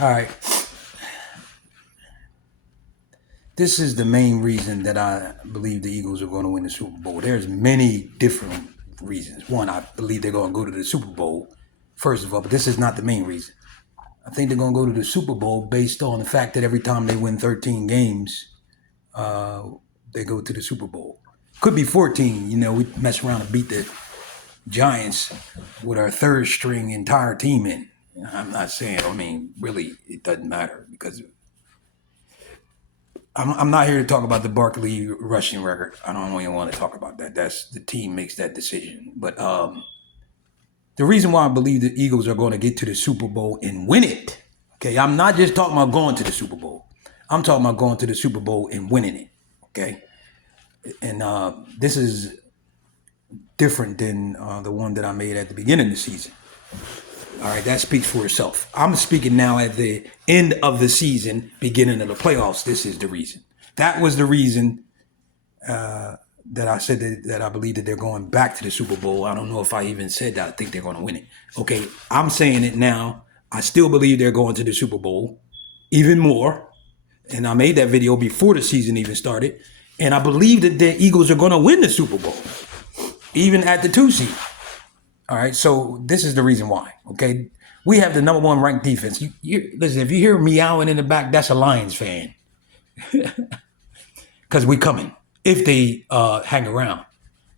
All right. This is the main reason that I believe the Eagles are going to win the Super Bowl. There's many different reasons. One, I believe they're going to go to the Super Bowl, first of all, but this is not the main reason. I think they're going to go to the Super Bowl based on the fact that every time they win 13 games, they go to the Super Bowl. Could be 14. You know, we mess around and beat the Giants with our third string entire team in. I'm not saying, really, it doesn't matter because I'm not here to talk about the Barkley rushing record. I don't even want to talk about that. That's the team makes that decision. But the reason why I believe the Eagles are going to get to the Super Bowl and win it, okay, I'm not just talking about going to the Super Bowl. I'm talking about going to the Super Bowl and winning it, okay? And this is different than the one that I made at the beginning of the season. All right, that speaks for itself. I'm speaking now at the end of the season, beginning of the playoffs. This is the reason. That was the reason that I said that I believe that they're going back to the Super Bowl. I don't know if I even said that I think they're going to win it. Okay, I'm saying it now. I still believe they're going to the Super Bowl, even more. And I made that video before the season even started. And I believe that the Eagles are going to win the Super Bowl, even at the 2 seed. All right, so this is the reason why, okay? We have the number 1 ranked defense. Listen, if you hear meowing in the back, that's a Lions fan. Because we coming, if they hang around.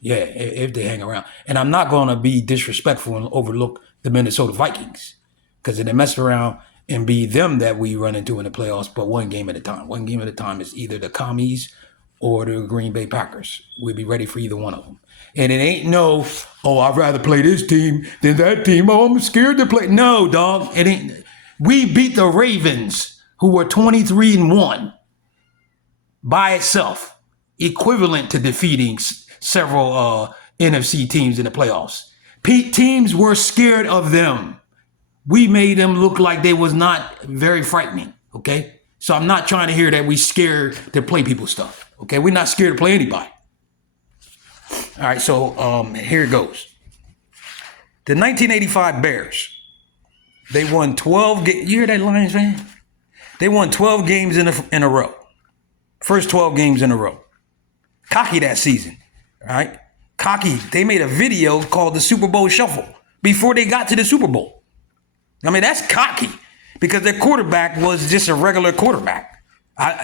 Yeah, if they hang around. And I'm not going to be disrespectful and overlook the Minnesota Vikings. Because if they mess around and be them that we run into in the playoffs, but one game at a time. One game at a time is either the Commies or the Green Bay Packers. We'll be ready for either one of them. And it ain't no, I'd rather play this team than that team. Oh, I'm scared to play. No, dog. It ain't. We beat the Ravens, who were 23-1 by itself, equivalent to defeating several NFC teams in the playoffs. Teams were scared of them. We made them look like they was not very frightening, okay? So I'm not trying to hear that we scared to play people stuff, okay? We're not scared to play anybody. All right, so here it goes. The 1985 Bears, they won 12 games. You hear that, Lions fan? They won 12 games in a row. First 12 games in a row. Cocky that season, all right? Cocky. They made a video called the Super Bowl Shuffle before they got to the Super Bowl. I mean, that's cocky because their quarterback was just a regular quarterback.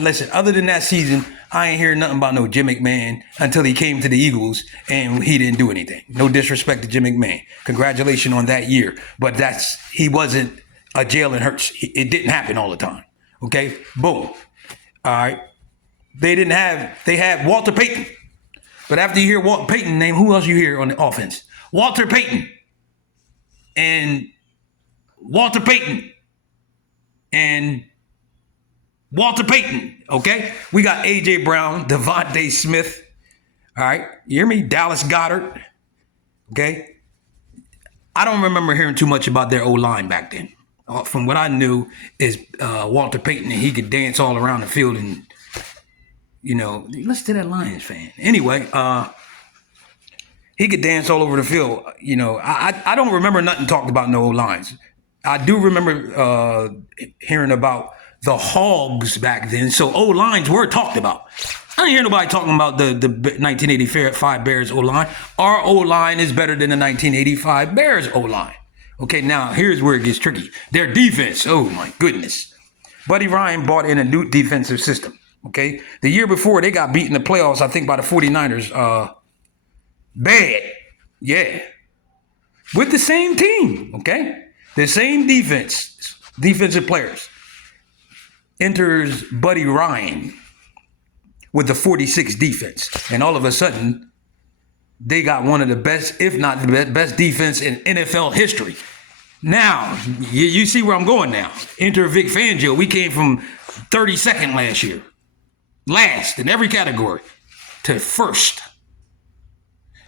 Listen, other than that season, I ain't hearing nothing about no Jim McMahon until he came to the Eagles and he didn't do anything. No disrespect to Jim McMahon. Congratulations on that year. But he wasn't a Jalen Hurts. It didn't happen all the time. Okay? Boom. All right. They had Walter Payton. But after you hear Walter Payton name, who else you hear on the offense? Walter Payton. And Walter Payton. And Walter Payton, okay? We got A.J. Brown, Devontae Smith, all right? You hear me? Dallas Goedert, okay? I don't remember hearing too much about their O-line back then. From what I knew is Walter Payton, and he could dance all around the field and, listen to that Lions fan. Anyway, he could dance all over the field. I don't remember nothing talked about no O-lines. I do remember hearing about the Hogs back then. So O-lines were talked about. I didn't hear nobody talking about the 1985 Bears O-line. Our O-line is better than the 1985 Bears O-line. Okay, now here's where it gets tricky. Their defense, oh my goodness. Buddy Ryan brought in a new defensive system. Okay, the year before they got beat in the playoffs, I think by the 49ers. Bad, yeah. With the same team, okay? The same defensive players. Enters Buddy Ryan with the 46 defense. And all of a sudden, they got one of the best, if not the best defense in NFL history. Now, you see where I'm going now. Enter Vic Fangio. We came from 32nd last year. Last in every category to first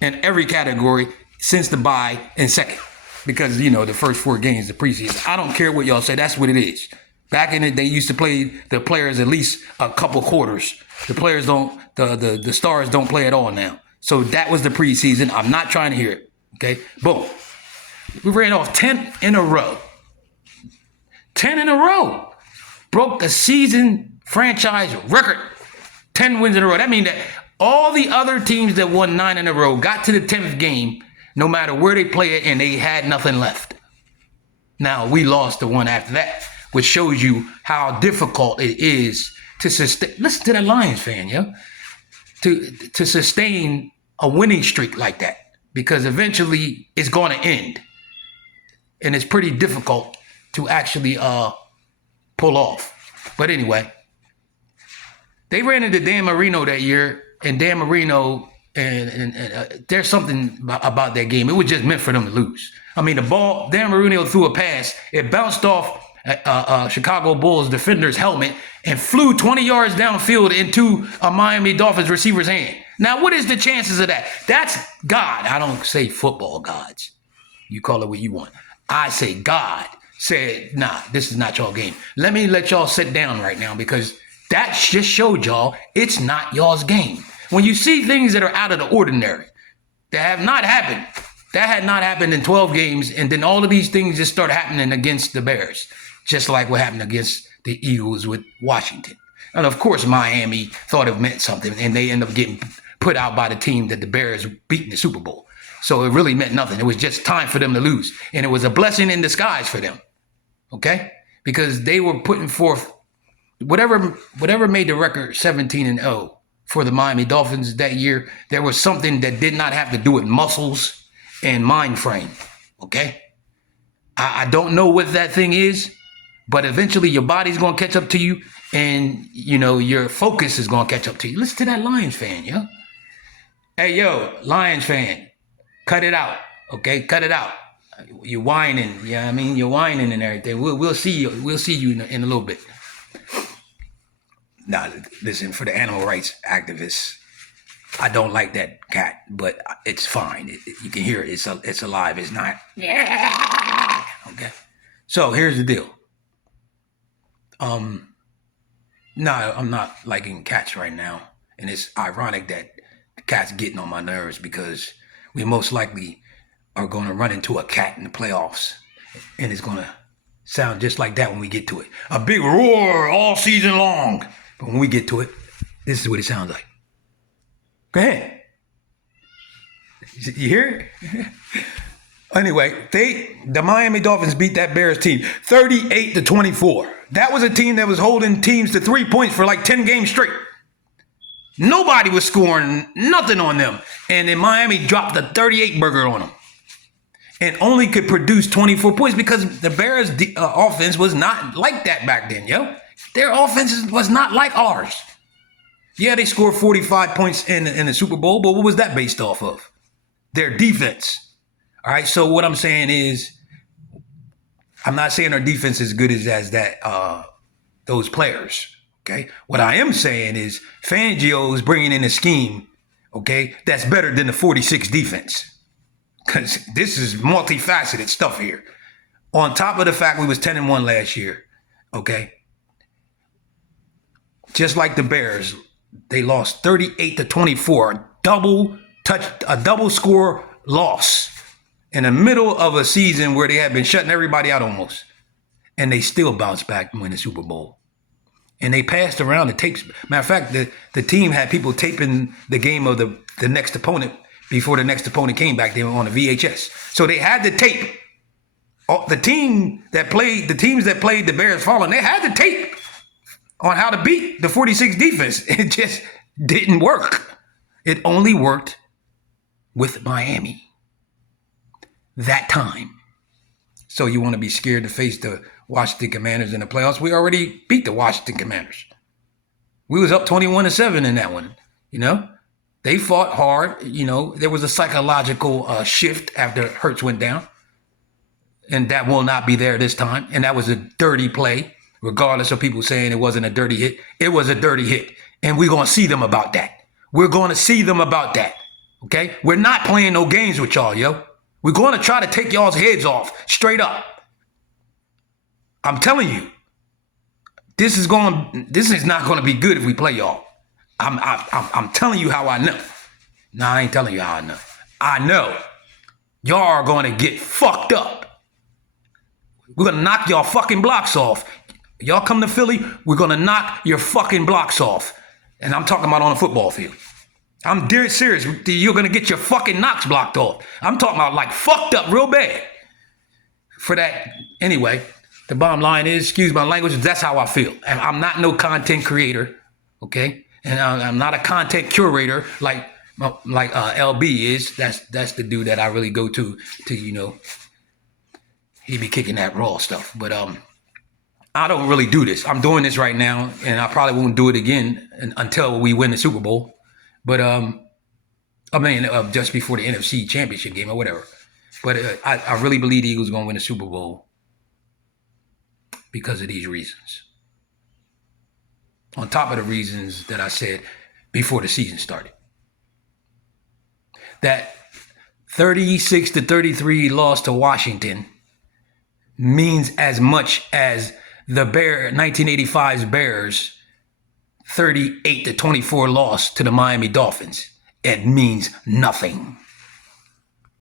in every category since the bye and second. Because, the first 4 games, the preseason. I don't care what y'all say. That's what it is. Back in it, they used to play the players at least a couple quarters. The players don't, the stars don't play at all now. So that was the preseason. I'm not trying to hear it. Okay, boom. We ran off 10 in a row. 10 in a row. Broke the season franchise record. 10 wins in a row. That means that all the other teams that won 9 in a row got to the 10th game, no matter where they play it, and they had nothing left. Now, we lost the one after that, which shows you how difficult it is to sustain. Listen to that Lions fan, yo. To sustain a winning streak like that, because eventually it's going to end. And it's pretty difficult to actually pull off. But anyway, they ran into Dan Marino that year, and Dan Marino, and there's something about that game. It was just meant for them to lose. I mean, the ball, Dan Marino threw a pass. It bounced off Chicago Bulls defender's helmet and flew 20 yards downfield into a Miami Dolphins receiver's hand. Now, what is the chances of that? That's God. I don't say football gods. You call it what you want. I say God said, nah, this is not y'all game. Let me let y'all sit down right now, because that just showed y'all it's not y'all's game. When you see things that are out of the ordinary, that have not happened, that had not happened in 12 games, and then all of these things just start happening against the Bears, just like what happened against the Eagles with Washington. And of course, Miami thought it meant something, and they end up getting put out by the team that the Bears beat in the Super Bowl. So it really meant nothing. It was just time for them to lose. And it was a blessing in disguise for them. Okay? Because they were putting forth whatever made the record 17-0 for the Miami Dolphins that year. There was something that did not have to do with muscles and mind frame. Okay? I don't know what that thing is, but eventually your body's going to catch up to you, and, you know, your focus is going to catch up to you. Listen to that Lions fan, yo. Hey, yo, Lions fan. Cut it out, okay? Cut it out. You're whining, you know what I mean? You're whining and everything. We'll see you. We'll see you in a little bit. Now, listen, for the animal rights activists, I don't like that cat, but it's fine. You can hear it. It's alive. It's not. Okay. So here's the deal. No, I'm not liking cats right now, and it's ironic that the cat's getting on my nerves, because we most likely are going to run into a cat in the playoffs, and it's going to sound just like that when we get to it. A big roar all season long. But when we get to it, this is what it sounds like. Go ahead. You hear it? Anyway, the Miami Dolphins beat that Bears team 38-24. That was a team that was holding teams to 3 points for like 10 games straight. Nobody was scoring nothing on them. And then Miami dropped a 38 burger on them. And only could produce 24 points because the Bears' offense was not like that back then, yo. Their offense was not like ours. Yeah, they scored 45 points in the Super Bowl, but what was that based off of? Their defense. All right, so what I'm saying is, I'm not saying our defense is as good as that those players. Okay, what I am saying is Fangio is bringing in a scheme, okay, that's better than the 46 defense, because this is multifaceted stuff here. On top of the fact we was 10-1 last year, okay, just like the Bears, they lost 38-24, a double score loss in the middle of a season where they had been shutting everybody out almost, and they still bounced back and win the Super Bowl. And they passed around the tapes. Matter of fact, the team had people taping the game of the next opponent before the next opponent came back. They were on a VHS. So they had the tape. The teams that played the Bears falling, they had the tape on how to beat the 46 defense. It just didn't work. It only worked with Miami that time. So you want to be scared to face the Washington Commanders in the playoffs? We already beat the Washington Commanders. We was up 21-7 in that one. You know, they fought hard. You know, there was a psychological shift after Hurts went down, and that will not be there this time. And that was a dirty play, regardless of people saying it wasn't a dirty hit. It was a dirty hit, and we're gonna see them about that. We're gonna see them about that. Okay, we're not playing no games with y'all, yo. We're going to try to take y'all's heads off straight up. I'm telling you, this is not going to be good if we play y'all. I'm telling you how I know. No, I ain't telling you how I know. I know y'all are going to get fucked up. We're going to knock y'all fucking blocks off. Y'all come to Philly, we're going to knock your fucking blocks off. And I'm talking about on a football field. I'm dead serious. You're going to get your fucking knocks blocked off. I'm talking about like fucked up real bad. For that, anyway, the bottom line is, excuse my language, that's how I feel. And I'm not no content creator, okay? And I'm not a content curator like LB is. That's the dude that I really go to he be kicking that raw stuff. But I don't really do this. I'm doing this right now, and I probably won't do it again until we win the Super Bowl. But just before the NFC Championship game or whatever. But I really believe the Eagles are going to win the Super Bowl because of these reasons. On top of the reasons that I said before the season started. That 36-33 loss to Washington means as much as the 1985's Bears 38-24 loss to the Miami Dolphins. It means nothing.